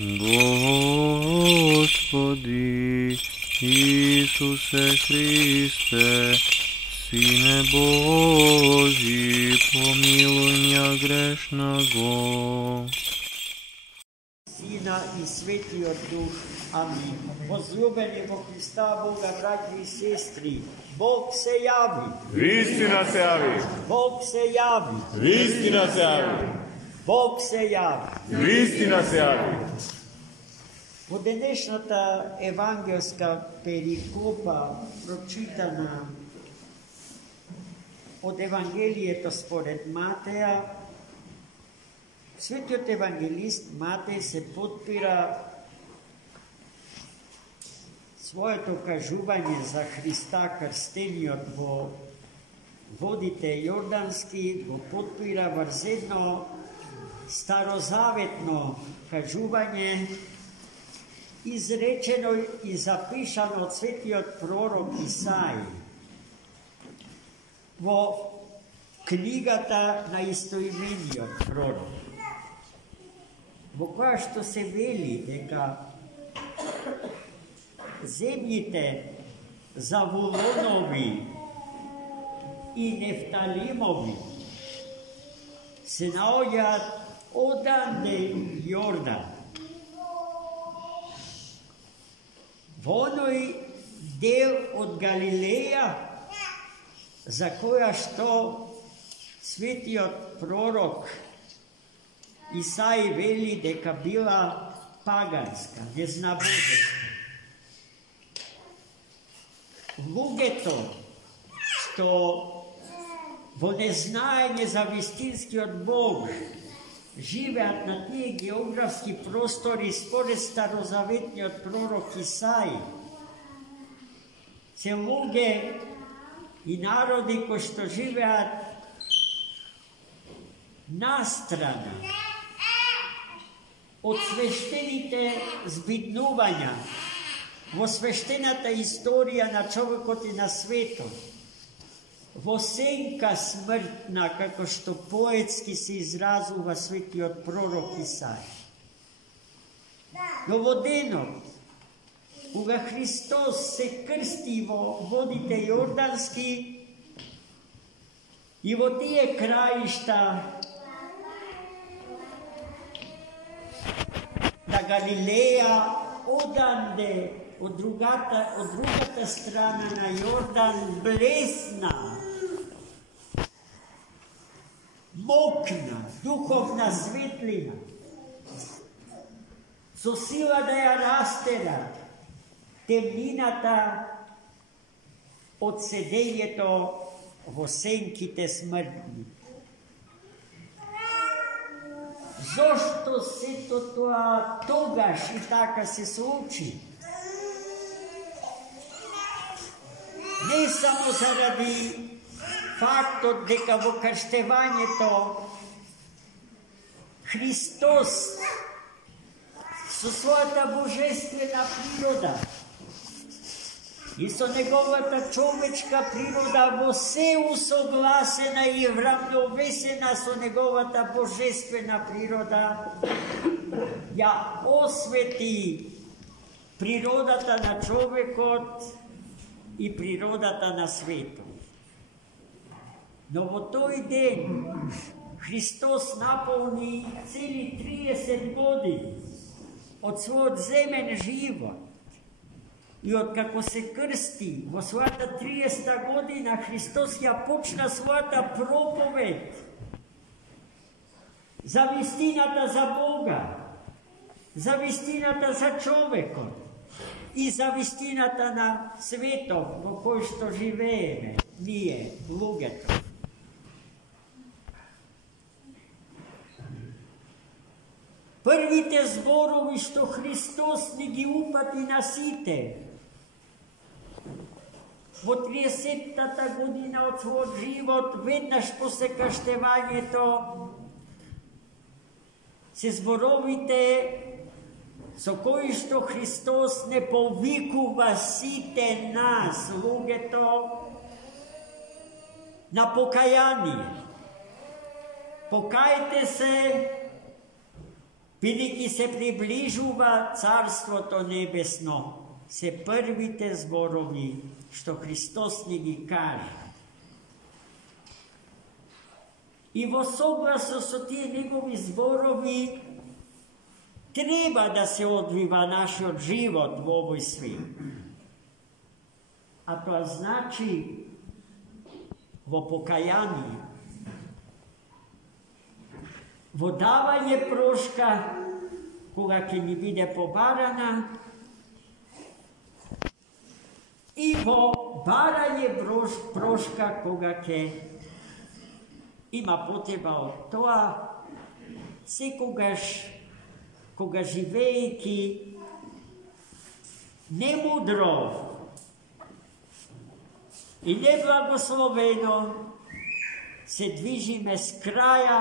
Господи Исусе Христе, Сине Божий, помилуй меня грешного. Сина и Светиот Дух. Амин. Возлюбени во Христа Бога, братья и сестры, Бог се яви. Вистина се яви. Бог се яви. Вистина се яви. Бог се яви. Вистина се яви. Во денешната евангелска перикопа, прочитана од Евангелието според Матеја, Светиот евангелист Матеј се подпира своето кажување за Христа крстениот во водите јордански, го подпира врз едно старозаветно кажување, изречено и запишано од светиот пророк Исаи во книгата на истоимениот пророк, во која што се вели дека земјите Завулонови и Нефталимови се наоѓаат оданде Јордан, во оној дел од Галилеја за која што светиот пророк Исаи вели дека била паганска, незнабожеска. Луѓето што во незнаење за вистинскиот Бог живеат на тие географски простори според старозаветниот пророк Исаи, се луѓе и народи кои што живеат настрана од свештените збитнувања во свештената историја на човекот и на светот, во сенка смртна, како што поетски се изразува светиот пророк Исаи. Но во денот, кога Христос се крсти во водите јордански и во тие краишта на Галилеја, оданде, од другата страна на Јордан, блесна, мокна, духовна светлина, со сила да ја растера темнината од седењето во сенките смртни. Зошто сето тоа тогаш и така се случи? Не само заради фактот дека во крштевањето Христос со својата божествена природа и со неговата човечка природа во се усогласена и врамновесена со неговата божествена природа, ја освети природата на човекот и природата на светот. Но во тој ден Христос наполни цели 30 години од својот земен живот. И откако се крсти, во својата 30 година Христос ја почна својата проповед за вистината за Бога, за вистината за човекот и за вистината на светот во кој што живееме ние, луѓето. Првите зборови што Христос ни ги упати на сите во 30-та година од својот живот, веднаш после крштевањето, се зборовите со кои што Христос не повикува сите нас, луѓето, на покаяние. Покајте се Бидејќи се приближува Царството Небесно, се првите зборови што Христос ни ги кажа. И во согласно со тие негови зборови треба да се одвива нашиот живот во овој свет. А тоа значи во покаяние, во давање прошка, кога ќе ни биде побарана, и во барање прошка, кога ќе има потреба од тоа, секогаш, кога живејќи немудро и неблагословено, се движиме с краја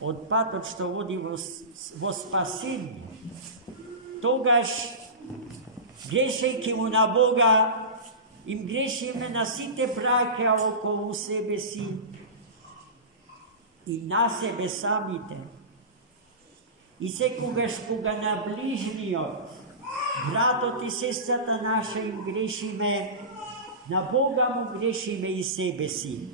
од патот што води во спасение. Тогаш, грешејќи му на Бога, им грешиме на сите браќа околу себе си и на себе самите. И секогаш кога на ближниот, братот и сестрата наша им грешиме, на Бога му грешиме и себе си.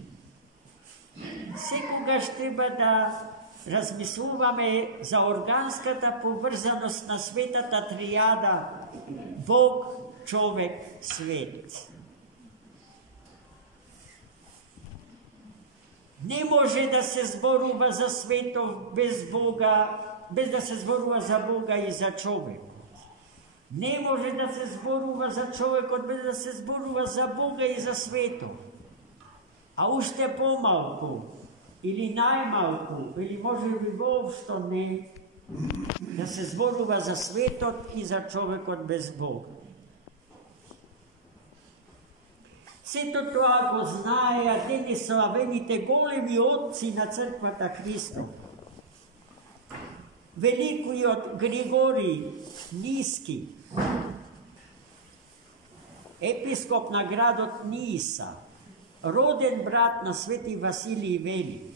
Секогаш треба да размислуваме за органската поврзаност на светата тријада Бог, човек, свет. Не може да се зборува за светот без Бога, без да се зборува за Бога и за човек. Не може да се зборува за човекот без да се зборува за Бога и за светот. А уште помалку, или најмалку, или може би воопшто не, да се зборува за светот и за човекот без Бога. Сето тоа го знаеа денеславените големи отци на црквата Христов. Великиот Григорий Ниски, епископ на градот Ниса, роден брат на свети Василий Велики.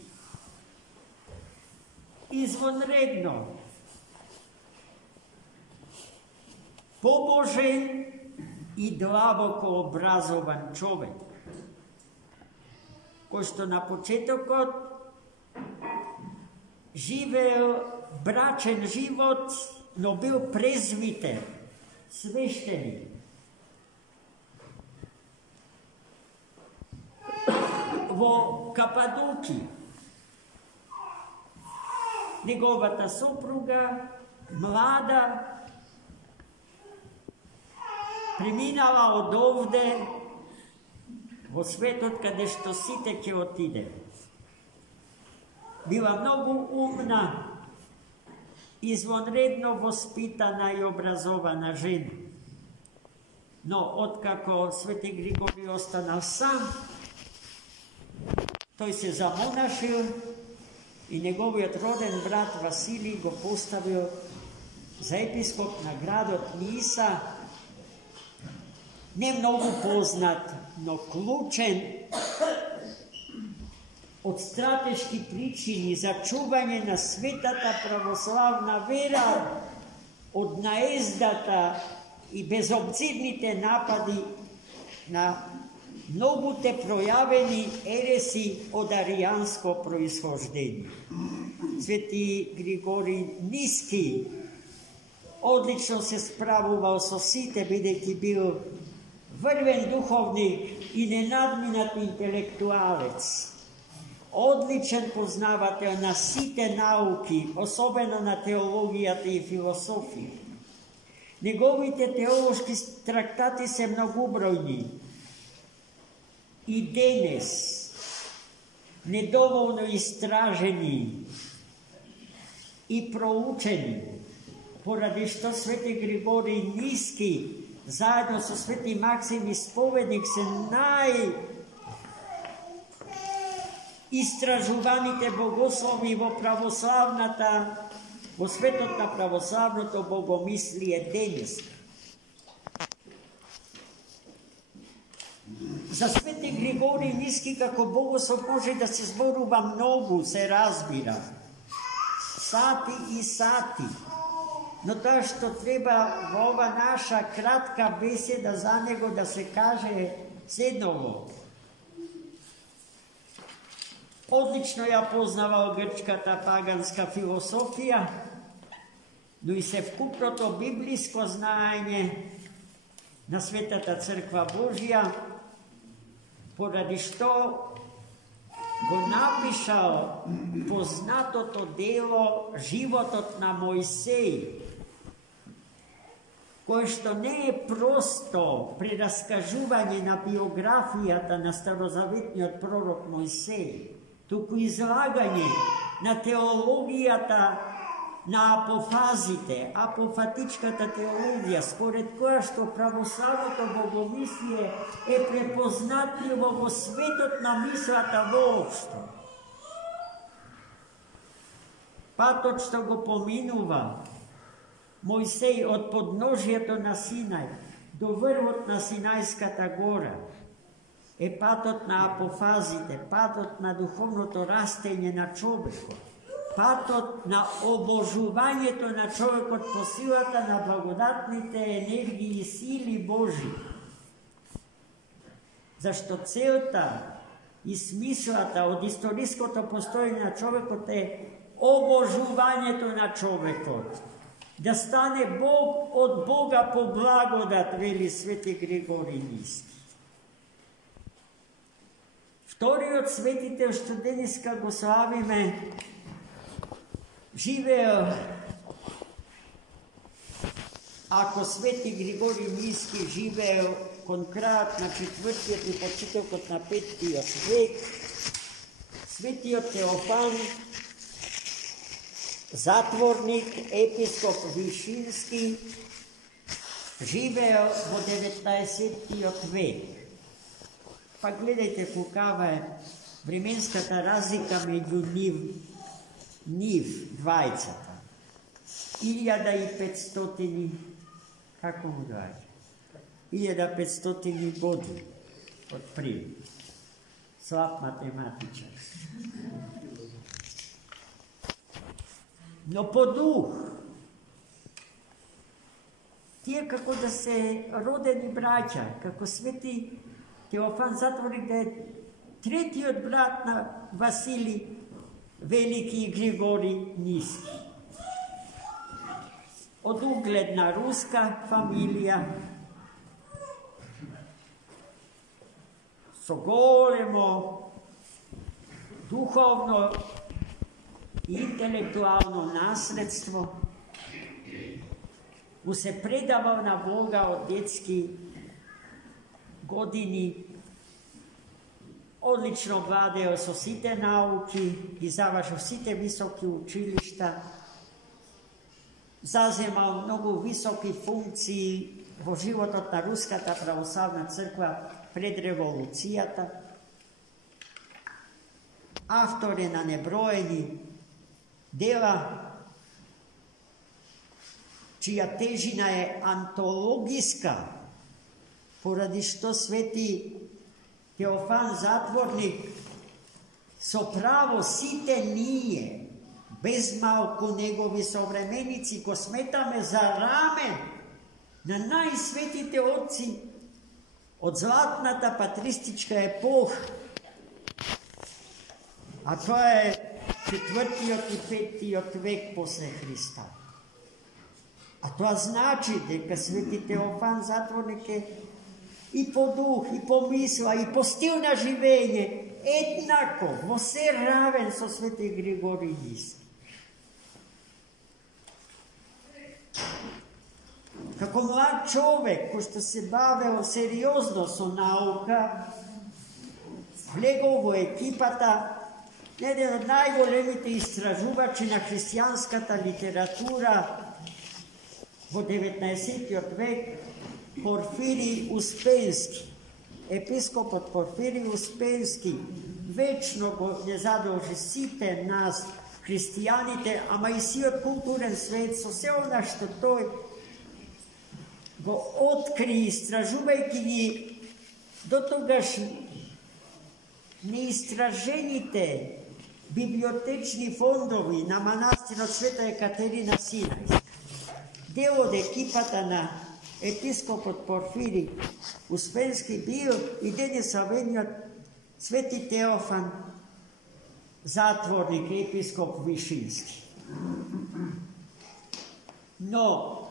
Извонредно, побожен и длабоко образован човек, кој што на почетокот живеел брачен живот, но бил презвитер, свештеник. Во Кападуки, неговата сопруга, млада, преминала од овде во светот каде што сите ќе отиде. Била многу умна, извонредно воспитана и образована жена. Но откако свети Григорий останал сам, тој се замонашил и неговиот роден брат Василий го поставил за епископ на градот Ниса, не многу познат, но клучен од стратешки причини за чување на светата православна вера од наездата и безобзирните напади на многуте пројавени ереси од аријанско произхождение. Свети Григорий Ниски одлично се справувал со сите, бидејќи бил врвен духовник и ненадминат интелектуалец. Одличен познавател на сите науки, особено на теологијата и философија. Неговите теолошки трактати се многубројни. И денес недоволно истражени и проучени, поради што свети Григорий Ниски заедно со свети Максим Исповедник се истражуваните богослови во православната, во светот на православното богомислие денес. За свети Григорий Ниски како богослов може да се зборува многу, се разбира. сати и сати. Но тоа што треба во ова наша кратка беседа за него да се каже следново. Одлично ја познавал грчката паганска философија, но и севкупното библиско знаење на Светата Црква Божја, поради што го напишал познатото дело Животот на Мојсеј, кое што не е просто прераскажување на биографијата на старозаветниот пророк Мојсеј, туку излагање на теологијата на апофазите, апофатичката теологија, според која што православното богомислие е препознатливо во светот на мислата воопшто. Патот што го поминува Мојсеј од подножието на Синај до врвот на Синајската гора е патот на апофазите, патот на духовното растење на човекот, патот на обожувањето на човекот по силата на благодатните енергии и сили Божи. Зашто целта и смислата од историското постоење на човекот е обожувањето на човекот. Да стане Бог од Бога по благодат, вели свети Григорий Ниски. Вториот светител што денеска го славиме, живеел, ако свети Григорий Ниски живеел кон крајот на 4-тиот и почетокот на 5-тиот век, светиот Теофан, затворник, епископ Вишински, живеел во 19-тиот век. Па гледајте колкава е временската разлика меѓу нив двајцата. 1500, како му доаѓа? 1500 години од прилик. Слаб математичар. Но по дух, тие како да се родени браќа, како свети Теофан затворник да е третиот брат на Васили Велики и Григорий Ниски. Од угледна руска фамилија, со големо духовно и интелектуално наследство, му се предавал на Бога од детски години, одлично владеел со сите науки, ги завршил сите високи училишта, заземал многу високи функции во животот на Руската православна црква пред револуцијата, автор е на неброени дела, чија тежина е антологиска, поради што свети Теофан затворник со право сите ние, без малку негови современици, го сметаме за рамен на најсветите отци од златната патристичка епоха. А тоа е 4-тиот и 5-тиот век после Христа. А тоа значи дека свети Теофан затворник е и по дух, и по мисла, и по стил на живење еднакво, во се равен со свети Григорий Ниски. Како млад човек, кој што се бавел сериозно со наука, влегол во екипата на еден од најголемите истражувачи на христијанската литература во 19-тиот век, Порфирий Успенски. Епископот Порфирий Успенски вечно го не задолжи сите нас, христијаните, ама и сиот културен свет, со се она што тој го откри, истражувајќи ги дотогаш неистражените библиотечни фондови на манастирот Света Екатерина Синајска. Дел од екипата на епископот Порфири Успенски бил и денес авениот Свети Теофан, затворник, епископ Вишински. Но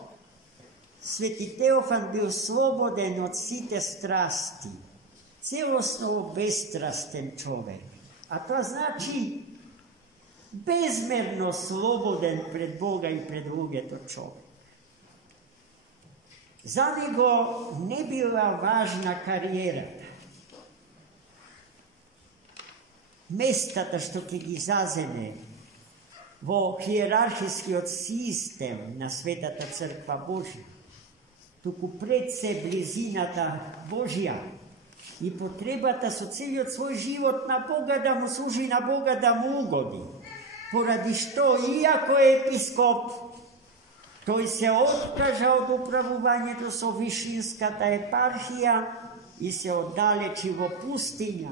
Свети Теофан бил слободен од сите страсти, целосно бестрастен човек. А тоа значи безмерно слободен пред Бога и пред луѓето човек. За него не била важна кариерата, местата што ќе ги заземе во хиерархискиот систем на Светата Црква Божја, туку пред се близината Божја и потребата со целиот свој живот на Бога да му служи, на Бога да му угоди. Поради што, иако е епископ, тој се откажа од управувањето со Вишинската епархија и се оддалечи во пустиња,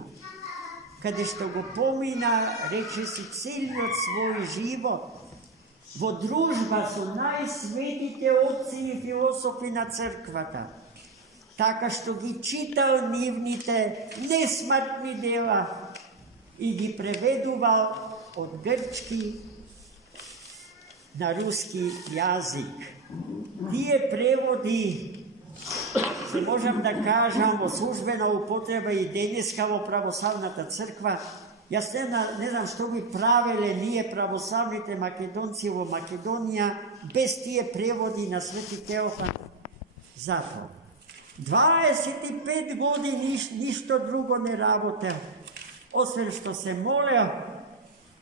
каде што го помина, речиси, целиот свој живот во дружба со најсветите отци и философи на црквата, така што ги читал нивните несмртни дела и ги преведувал од грчки на руски јазик. Тие преводи се можам да кажам во службена употреба и денеска во православната црква. Јас не знам што би правеле ние православните македонци во Македонија без тие преводи на Свети Теофан. Затоа 25 години ништо друго не работел, освен што се молел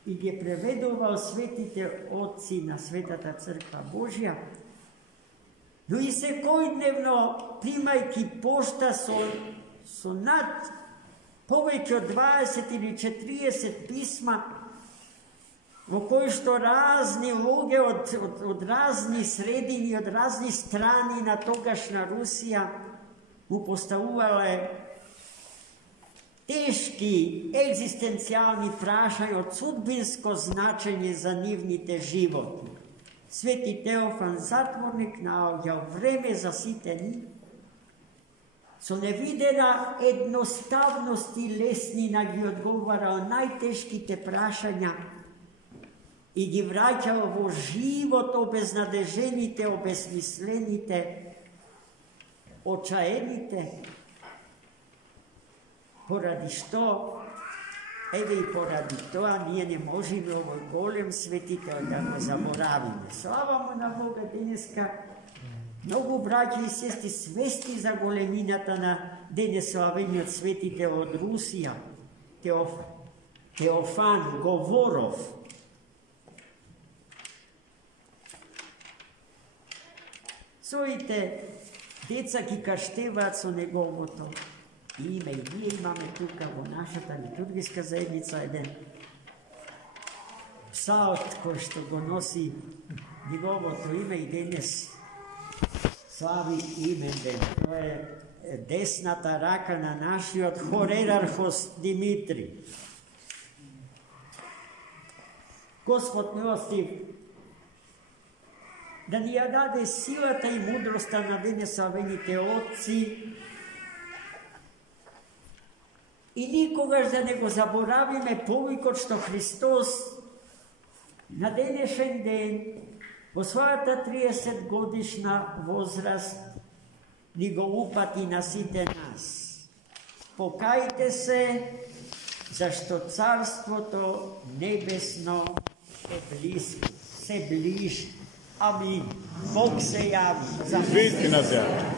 и ги преведувал светите отци на Светата Црква Божја, но и секојдневно примајки пошта со над повеќе од 20 или 40 писма, во кои што разни луѓе од разни средини, од разни страни на тогашна Русија му поставувале тешки екзистенцијални прашања од судбинско значење за нивните животи. Свети Теофан, затворник, наоѓал време за сите ни, со невидена едноставност и леснина ги одговарал најтешките прашања и ги враќал во живот обезнадежените, обезмислените, очаените, поради што, еве и поради тоа, ние не можеме овој голем светител да го заборавиме. Слава му на Бога, денеска многу браќи и сестри свести за големината на денес славениот светител од Русија, Теофан Говоров. Своите деца ги каштеваат со неговото име. И ние имаме тука во нашата литургиска заедница еден псалт кој што го носи неговото име и денес слави имен ден. Тоа е десната рака на нашиот хорерархос Димитри. Господ милостив да ни ја даде силата и мудроста на денес славените отци и никогаш да не го заборавиме повикот што Христос на денешен ден во својата 30 годишна возраст ни го упати на сите нас. Покајте се, зашто Царството Небесно е близко, се ближи. Амин. Бог се јави. Вистина се јави.